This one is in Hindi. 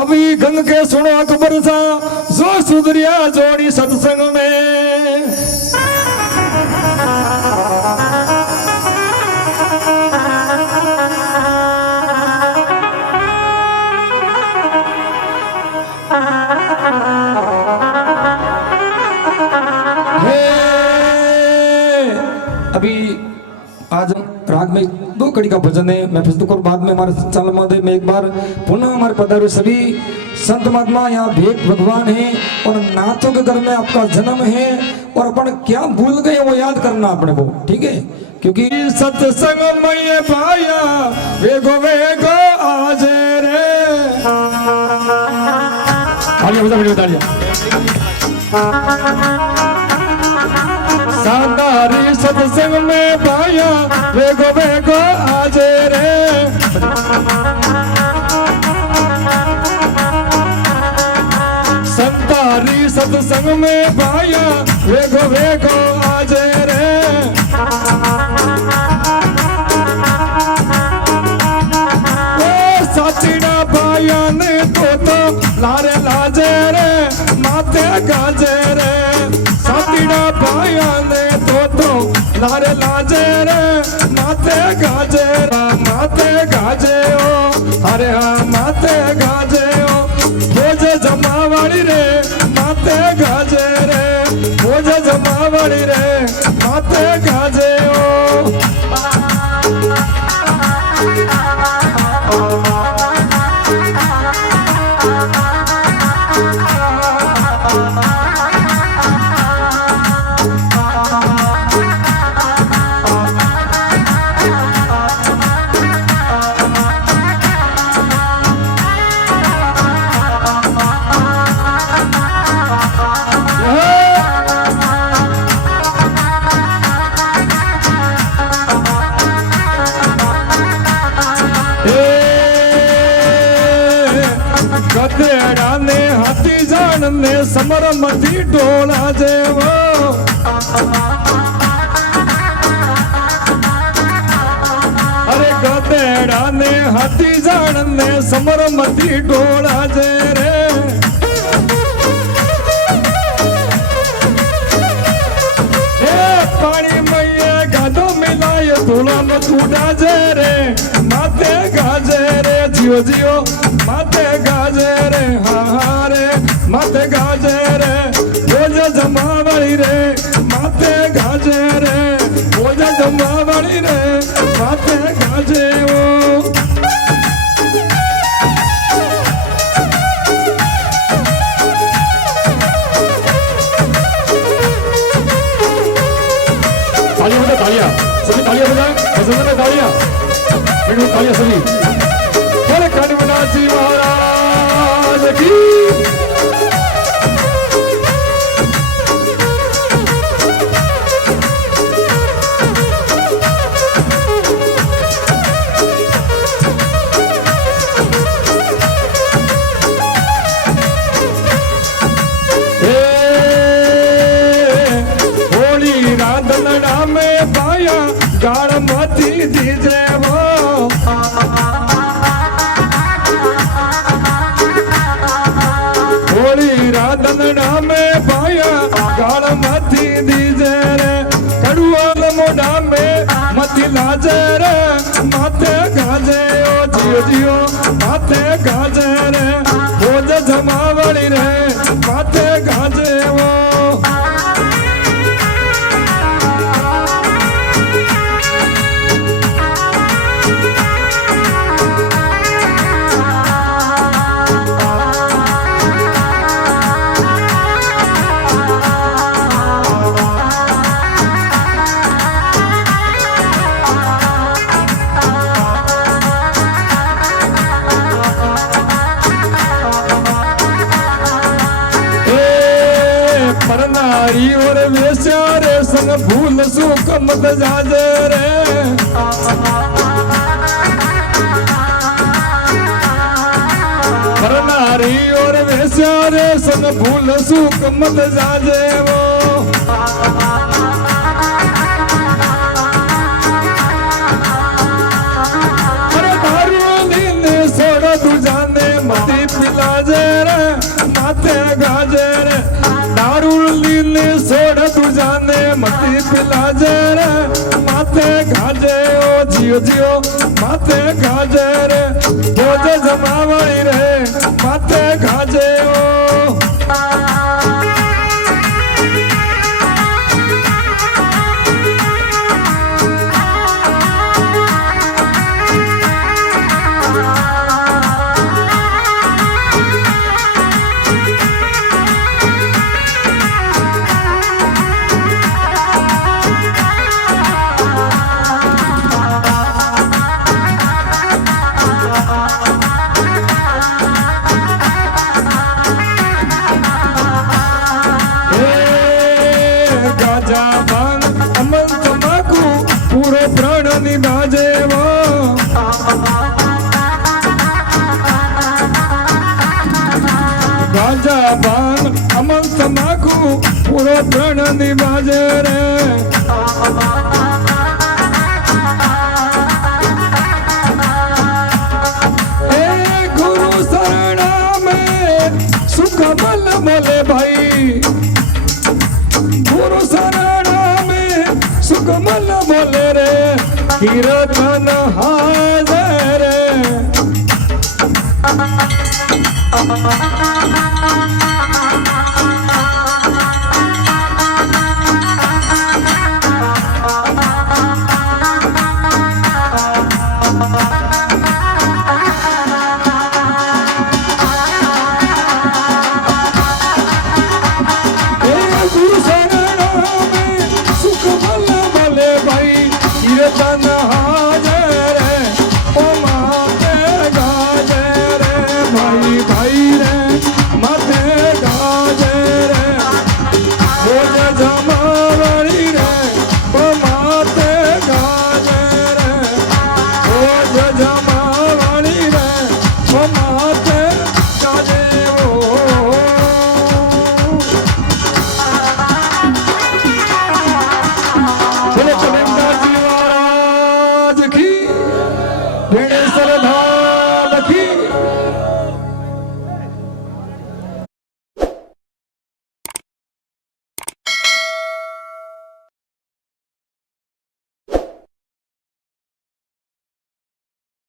कवि गंग के सुनो अकबर सा जो सुधरिया जोड़ी सत्संग में। अभी आज राग में 2 कड़ी का भजन है। मैं फिर और बाद में हमारे संचालन महोदय में एक बार पुनः हमारे पधारे सभी संत महात्मा यहाँ भेद भगवान है और नाथों के घर में आपका जन्म है और अपन क्या भूल गए वो याद करना अपने को, ठीक है? क्योंकि सत्संग में पाया वेगो वेगो आज रे। सादारी सत्संग में पाया वेगो वेगो आज रे। संतारी सत्संग में पाया वेगो वेगो आज रे। साचीना पाया ने तो लारे लाजे रे माते गाजे रे। साचीना पाया ने तो लारे लाजे रे माते गाजे रे। माते गाजे ओ अरे हाँ माते गाजे ओ बोझ जमावाड़ी रे माते गाजे रे। बोझ जमावाड़ी रे माते गाजे ओ। गधेड़ा ने हाथी जान ने समर मती टोला जेवो। अरे गधेड़ा ने हाथी जान ने समर मती टोला जे रे। पानी में गादो मिलाए धूला में टूटा जे रे माते गाजे रे। जियो जियो माते गाजे रे हाँ हाँ रे माते गाजे रे। बोझ जमावड़ी रे माते गाजे रे। बोझ जमावड़ी रे माते गाजे ओ। तालियां बजा तालियां सभी तालियां बजाएं भजन में तालियां बिल्कुल तालियां सभी। बोले कालीनाथ जी महाराज की। होली राधनड़ा में पाया गाड़ मती दीजे वो। होली राधनड़ा में पाया गाड़ मती दीजे रे। कड़ुआ मोड़ा में मती लाजे रे माते गाजे ओ। जियो जियो माते गाजे रे। बोझ जमावड़ी रे माते गाजे वो। परनारी और वेश्यारे संग भूल सुख मत जाजे रे। परनारी और वेश्यारे संग भूल सुख मत जाजे वो। अरे दारू लीने सोड़ा तू जाने मती पिला लाजे रे माथे गाजे ओ जियो जियो माथे गाजे रे भोज जमावई रे माथे गाजे ओ गाजा भांग अमन तमाकू पूरो प्राण निभाजे वो गाजा भांग अमन तमाकू पूरो प्राण निभाजे रे ए गुरु शरण में सुख बल बोले भाई गुरु शरण में सुगमल बोले रे कीर्तन हाजर रे गुरु शरण में सुख बल बोले भाई कीर्तन